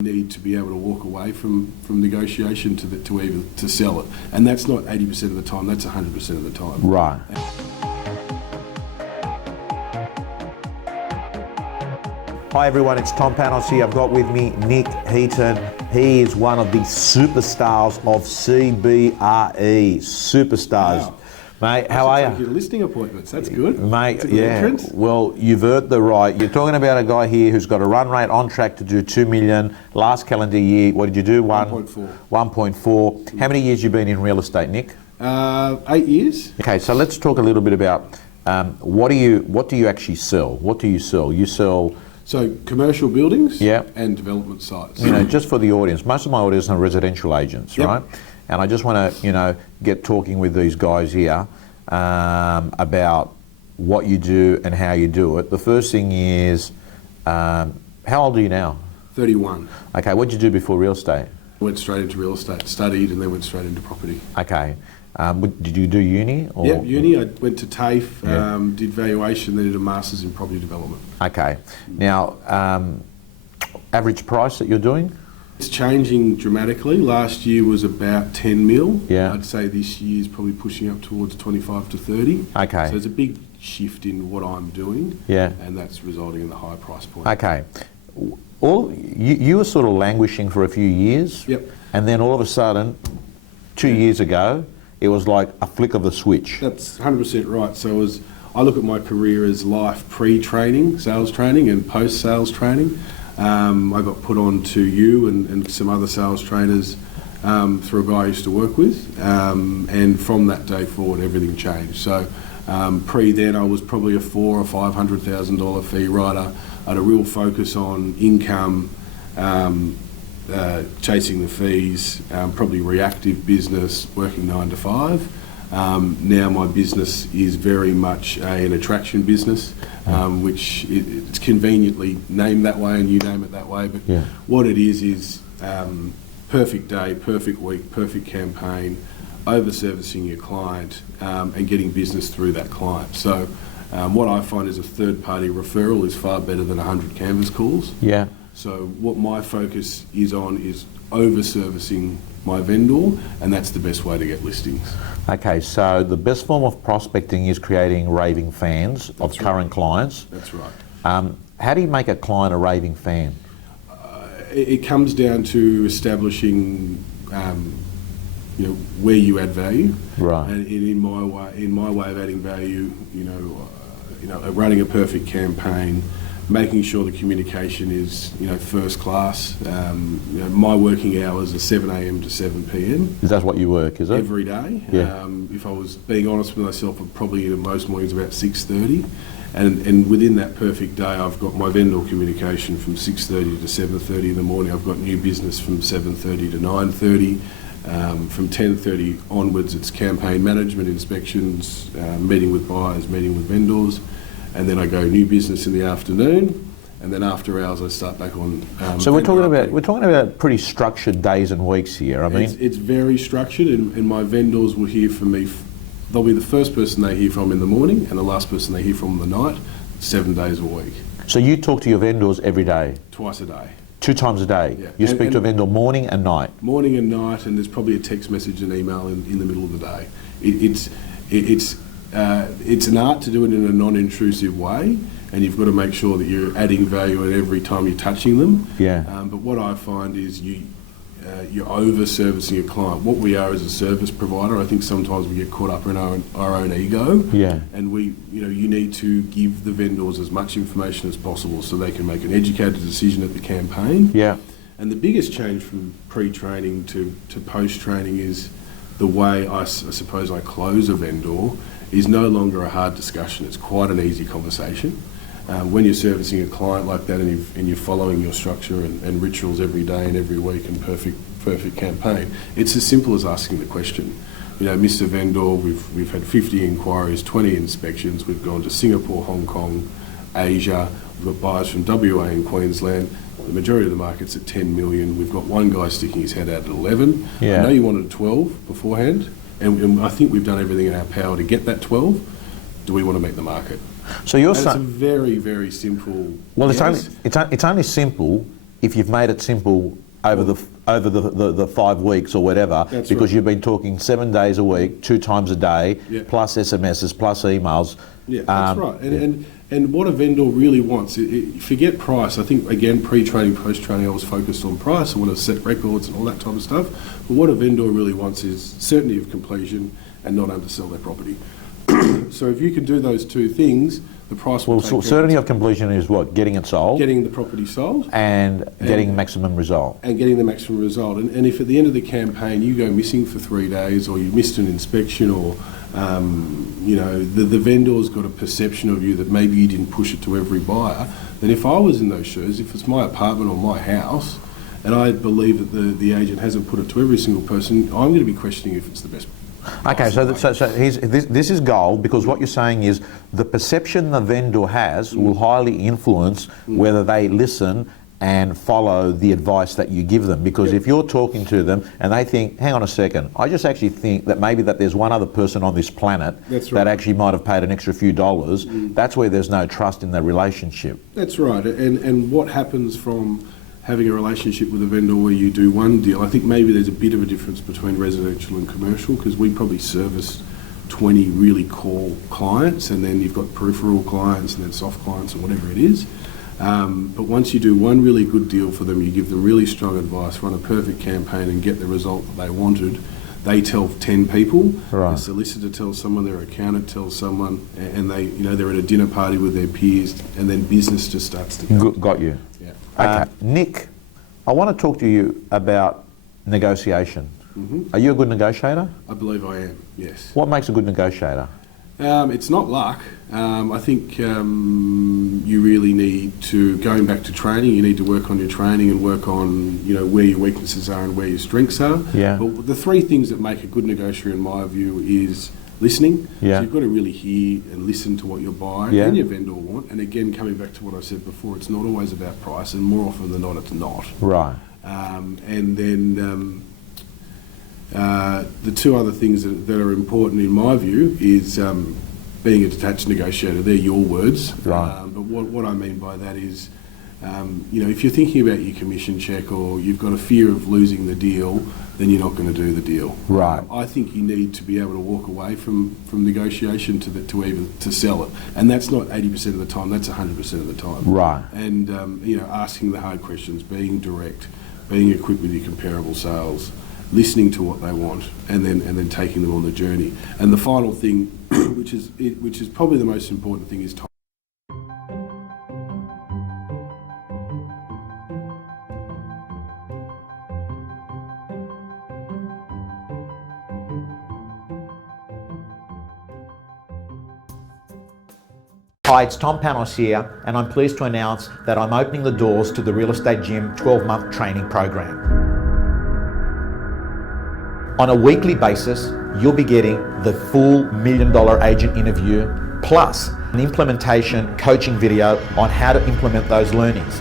need to be able to walk away from negotiation to sell it, and that's not 80% of the time, that's 100% of the time. Right. Hi everyone, it's Tom Panos here. I've got with me Nick Heaton. He is one of the superstars of CBRE. Superstars. Wow. Mate, how are you? Your listing appointments, that's good. Mate, That's a good yeah. entrance. Well, you've earned the right. You're talking about a guy here who's got a run rate on track to do 2 million. Last calendar year, what did you do? 1.4. 1.4. How many years you been in real estate, Nick? 8 years. Okay, so let's talk a little bit about what do you actually sell? What do you sell? You sell... So commercial buildings, yeah, and development sites. You know, just for the audience, most of my audience are residential agents, yep, right? And I just want to, get talking with these guys here about what you do and how you do it. The first thing is, how old are you now? 31. Okay, what did you do before real estate? Went straight into real estate, studied, and then went straight into property. Okay. Did you do uni? Or? Yeah, uni. I went to TAFE, Yeah. Did valuation, then did a Masters in property development. Okay. Now, average price that you're doing? It's changing dramatically. Last year was about 10 mil. Yeah. I'd say this year's probably pushing up towards 25 to 30. Okay. So there's a big shift in what I'm doing. Yeah. And that's resulting in the high price point. Okay. You were sort of languishing for a few years. Yep. And then all of a sudden, 2 years ago, it was like a flick of the switch. That's 100% right. So I look at my career as life pre-training, sales training, and post-sales training. I got put on to you and some other sales trainers through a guy I used to work with, and from that day forward everything changed. So pre-then I was probably a $400,000 or $500,000 fee writer. I had a real focus on income, chasing the fees, probably reactive business, working 9 to 5. Now my business is very much an attraction business, which it's conveniently named that way and you name it that way, but yeah, what it is perfect day, perfect week, perfect campaign, over-servicing your client, and getting business through that client. So what I find is a third-party referral is far better than 100 canvas calls. Yeah. So what my focus is on is over-servicing my vendor, and that's the best way to get listings. Okay, so the best form of prospecting is creating raving fans of current clients. That's right. How do you make a client a raving fan? It comes down to establishing, where you add value. Right. And in my way of adding value, running a perfect campaign, making sure the communication is, first class. My working hours are 7 a.m. to 7 p.m. Is that what you work, is it? Every day. Yeah. If I was being honest with myself, I'm probably in most mornings about 6:30. And within that perfect day, I've got my vendor communication from 6:30 to 7:30 in the morning. I've got new business from 7:30 to 9:30. From 10:30 onwards, it's campaign management, inspections, meeting with buyers, meeting with vendors. And then I go new business in the afternoon, and then after hours I start back on. So we're talking about pretty structured days and weeks here. I mean, it's very structured, and my vendors will hear from me. They'll be the first person they hear from in the morning, and the last person they hear from in the night. 7 days a week. So you talk to your vendors every day? Twice a day. 2 times a day? Yeah. You speak to a vendor morning and night? Morning and night, and there's probably a text message and email in the middle of the day. It's an art to do it in a non-intrusive way, and you've got to make sure that you're adding value at every time you're touching them. Yeah. But what I find is you're over-servicing a client. What we are as a service provider, I think sometimes we get caught up in our own ego. Yeah. And you need to give the vendors as much information as possible so they can make an educated decision at the campaign. Yeah. And the biggest change from pre-training to post-training is the way I suppose I close a vendor is no longer a hard discussion. It's quite an easy conversation. When you're servicing a client like that and you're following your structure and rituals every day and every week and perfect campaign, it's as simple as asking the question. Mr. Vendor, we've had 50 inquiries, 20 inspections. We've gone to Singapore, Hong Kong, Asia. We've got buyers from WA and Queensland. The majority of the market's at 10 million. We've got one guy sticking his head out at 11. Yeah. I know you wanted 12 beforehand, and I think we've done everything in our power to get that 12. Do we want to meet the market? So you're saying it's a very, very simple. Well, it's only simple if you've made it simple over the 5 weeks or whatever, That's because right. you've been talking 7 days a week, 2 times a day, Yeah. plus SMSs, plus emails. Yeah, that's right. And what a vendor really wants, forget price. I think, again, pre-training, post-training, I was focused on price. I want to set records and all that type of stuff. But what a vendor really wants is certainty of completion and not undersell their property. So if you can do those two things, the price will take care Certainty of of completion is what? Getting it sold getting the property sold and getting maximum result. and getting the maximum result. And if at the end of the campaign you go missing for 3 days, or you missed an inspection, or the vendor's got a perception of you that maybe you didn't push it to every buyer, then if I was in those shoes, if it's my apartment or my house, and I believe that the agent hasn't put it to every single person, I'm going to be questioning if it's the best. Okay, so this is gold, because what you're saying is the perception the vendor has will highly influence whether they listen and follow the advice that you give them. Because if you're talking to them and they think, hang on a second, I just actually think that maybe that there's one other person on this planet that actually might have paid an extra few dollars, that's where there's no trust in the relationship. That's right. And what happens from having a relationship with a vendor where you do one deal, I think maybe there's a bit of a difference between residential and commercial, because we probably service 20 really core clients, and then you've got peripheral clients and then soft clients and whatever it is. But once you do one really good deal for them, you give them really strong advice, run a perfect campaign and get the result that they wanted, they tell 10 people, Right. the solicitor tells someone, their accountant tells someone, and they, they're at a dinner party with their peers, and then business just starts to go. Got you. Yeah. Okay. Nick, I want to talk to you about negotiation. Are you a good negotiator? I believe I am, yes. What makes a good negotiator? It's not luck. I think you really need to, going back to training, you need to work on your training and work on, where your weaknesses are and where your strengths are. Yeah. But the 3 things that make a good negotiator, in my view, is listening. Yeah. So you've got to really hear and listen to what your buyer Yeah. and your vendor want. And again, coming back to what I said before, it's not always about price, and more often than not, it's not. Right. And then the 2 other things that are important in my view is being a detached negotiator. They're your words. Right. But what I mean by that is, if you're thinking about your commission check, or you've got a fear of losing the deal, then you're not going to do the deal. Right. I think you need to be able to walk away from negotiation to sell it, and that's not 80% of the time. That's 100% of the time. Right. And asking the hard questions, being direct, being equipped with your comparable sales, listening to what they want, and then taking them on the journey. And the final thing, which is probably the most important thing, is time. Hi, it's Tom Panos here, and I'm pleased to announce that I'm opening the doors to the Real Estate Gym 12-month training program. On a weekly basis, you'll be getting the full $1 Million Agent interview, plus an implementation coaching video on how to implement those learnings.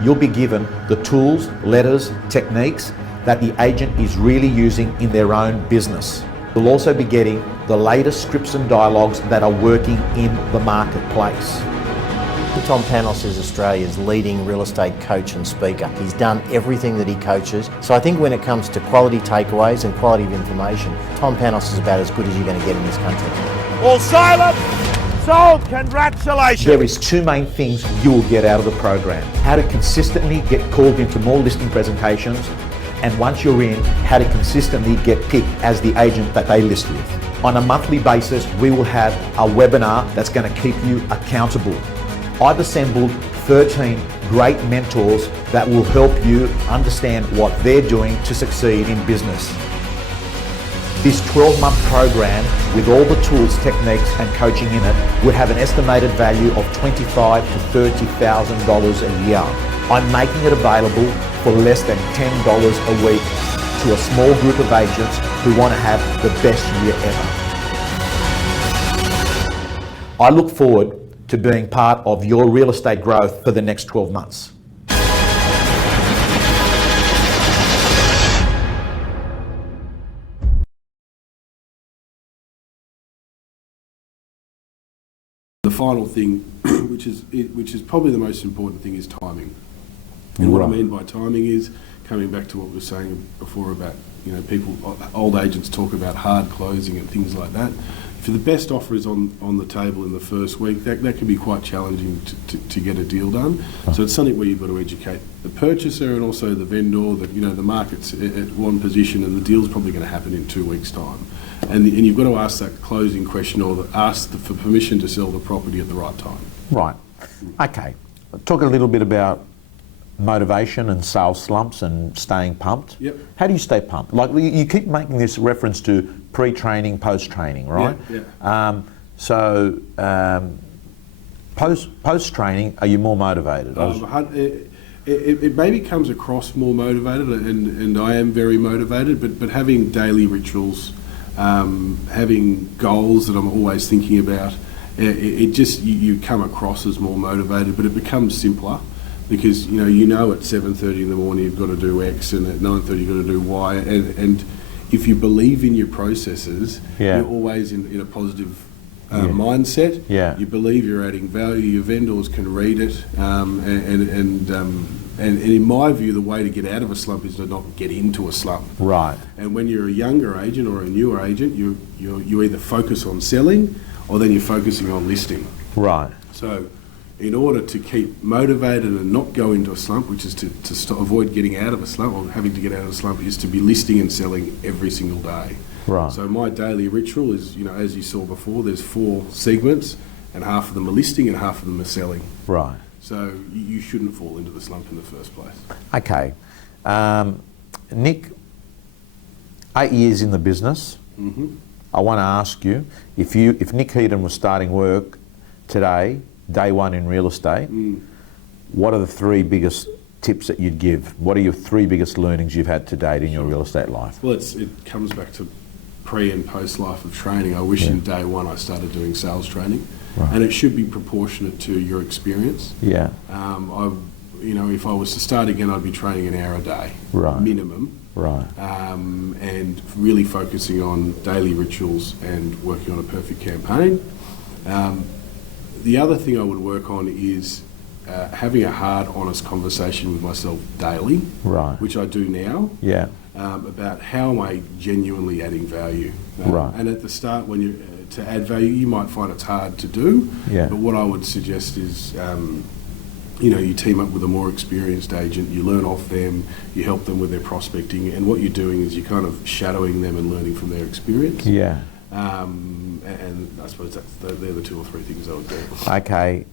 You'll be given the tools, letters, techniques that the agent is really using in their own business. You'll also be getting the latest scripts and dialogues that are working in the marketplace. Tom Panos is Australia's leading real estate coach and speaker. He's done everything that he coaches. So I think when it comes to quality takeaways and quality of information, Tom Panos is about as good as you're going to get in this country. All silent! Sold! Congratulations! There is 2 main things you will get out of the program. How to consistently get called into more listing presentations, and once you're in, how to consistently get picked as the agent that they list with. On a monthly basis, we will have a webinar that's going to keep you accountable. I've assembled 13 great mentors that will help you understand what they're doing to succeed in business. This 12-month program, with all the tools, techniques and coaching in it, would have an estimated value of $25,000 to $30,000 a year. I'm making it available for less than $10 a week to a small group of agents who want to have the best year ever. I look forward to being part of your real estate growth for the next 12 months. The final thing, which is probably the most important thing, is timing. And what I Right. mean by timing is, coming back to what we were saying before about, people, old agents talk about hard closing and things like that. If the best offer is on the table in the first week, that can be quite challenging to get a deal done. So it's something where you've got to educate the purchaser and also the vendor that, the market's at one position and the deal's probably going to happen in 2 weeks' time. And you've got to ask that closing question or ask for permission to sell the property at the right time. Right. Okay. Talk a little bit about motivation and sales slumps and staying pumped. Yep. How do you stay pumped? Like you keep making this reference to pre-training, post-training, right? Yeah. Post-training, are you more motivated? It maybe comes across more motivated, and I am very motivated, but having daily rituals, having goals that I'm always thinking about, it just, you come across as more motivated, but it becomes simpler. Because at 7:30 in the morning you've got to do X, and at 9:30 you've got to do Y, and if you believe in your processes, Yeah. you're always in a positive mindset. Yeah. You believe you're adding value. Your vendors can read it, and in my view, the way to get out of a slump is to not get into a slump. Right. And when you're a younger agent or a newer agent, you either focus on selling, or then you're focusing on listing. Right. So, in order to keep motivated and not go into a slump, which is to avoid getting out of a slump or having to get out of a slump, is to be listing and selling every single day. Right. So my daily ritual is, as you saw before, there's 4 segments, and half of them are listing and half of them are selling. Right. So you shouldn't fall into the slump in the first place. Okay. Nick, 8 years in the business. Mm-hmm. I want to ask you, if Nick Heaton was starting work today, day one in real estate, what are the 3 biggest tips that you'd give? What are your 3 biggest learnings you've had to date in your real estate life? Well, it comes back to pre and post life of training. I wish in day one I started doing sales training, Right. and it should be proportionate to your experience. Yeah. If I was to start again, I'd be training an hour a day, Right. minimum. Right. And really focusing on daily rituals and working on a perfect campaign. The other thing I would work on is having a hard, honest conversation with myself daily, Right. which I do now, Yeah. about how am I genuinely adding value. Right. And at the start, when you to add value, you might find it's hard to do. Yeah. But what I would suggest is, you team up with a more experienced agent, you learn off them, you help them with their prospecting, and what you're doing is you're kind of shadowing them and learning from their experience. Yeah. And I suppose they're the 2 or 3 things I would do. Okay,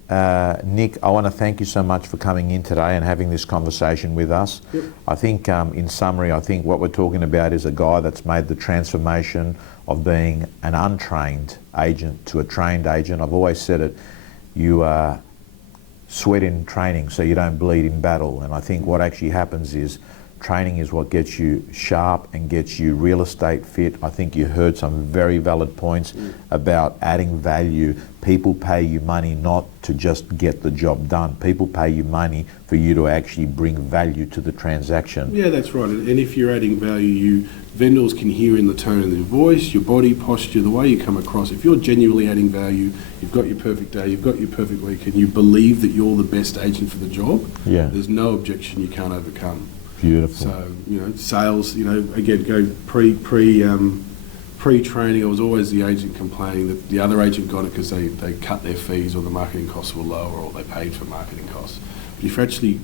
Nick, I want to thank you so much for coming in today and having this conversation with us. Yep. I think, in summary, I think what we're talking about is a guy that's made the transformation of being an untrained agent to a trained agent. I've always said it, you sweat in training so you don't bleed in battle. And I think what actually happens is training is what gets you sharp and gets you real estate fit. I think you heard some very valid points about adding value. People pay you money not to just get the job done. People pay you money for you to actually bring value to the transaction. Yeah, that's right. And if you're adding value, vendors can hear in the tone of your voice, your body posture, the way you come across. If you're genuinely adding value, you've got your perfect day, you've got your perfect week, and you believe that you're the best agent for the job, Yeah. there's no objection you can't overcome. Beautiful. So, sales, again, go pre-training, I was always the agent complaining that the other agent got it because they cut their fees or the marketing costs were lower or they paid for marketing costs. But if you're actually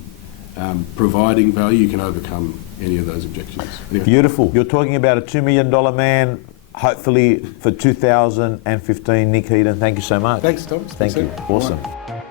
providing value, you can overcome any of those objections. Anyway. Beautiful. You're talking about a $2 million man, hopefully for 2015, Nick Heaton. Thank you so much. Thanks, Tom. Thank you. Awesome. Right.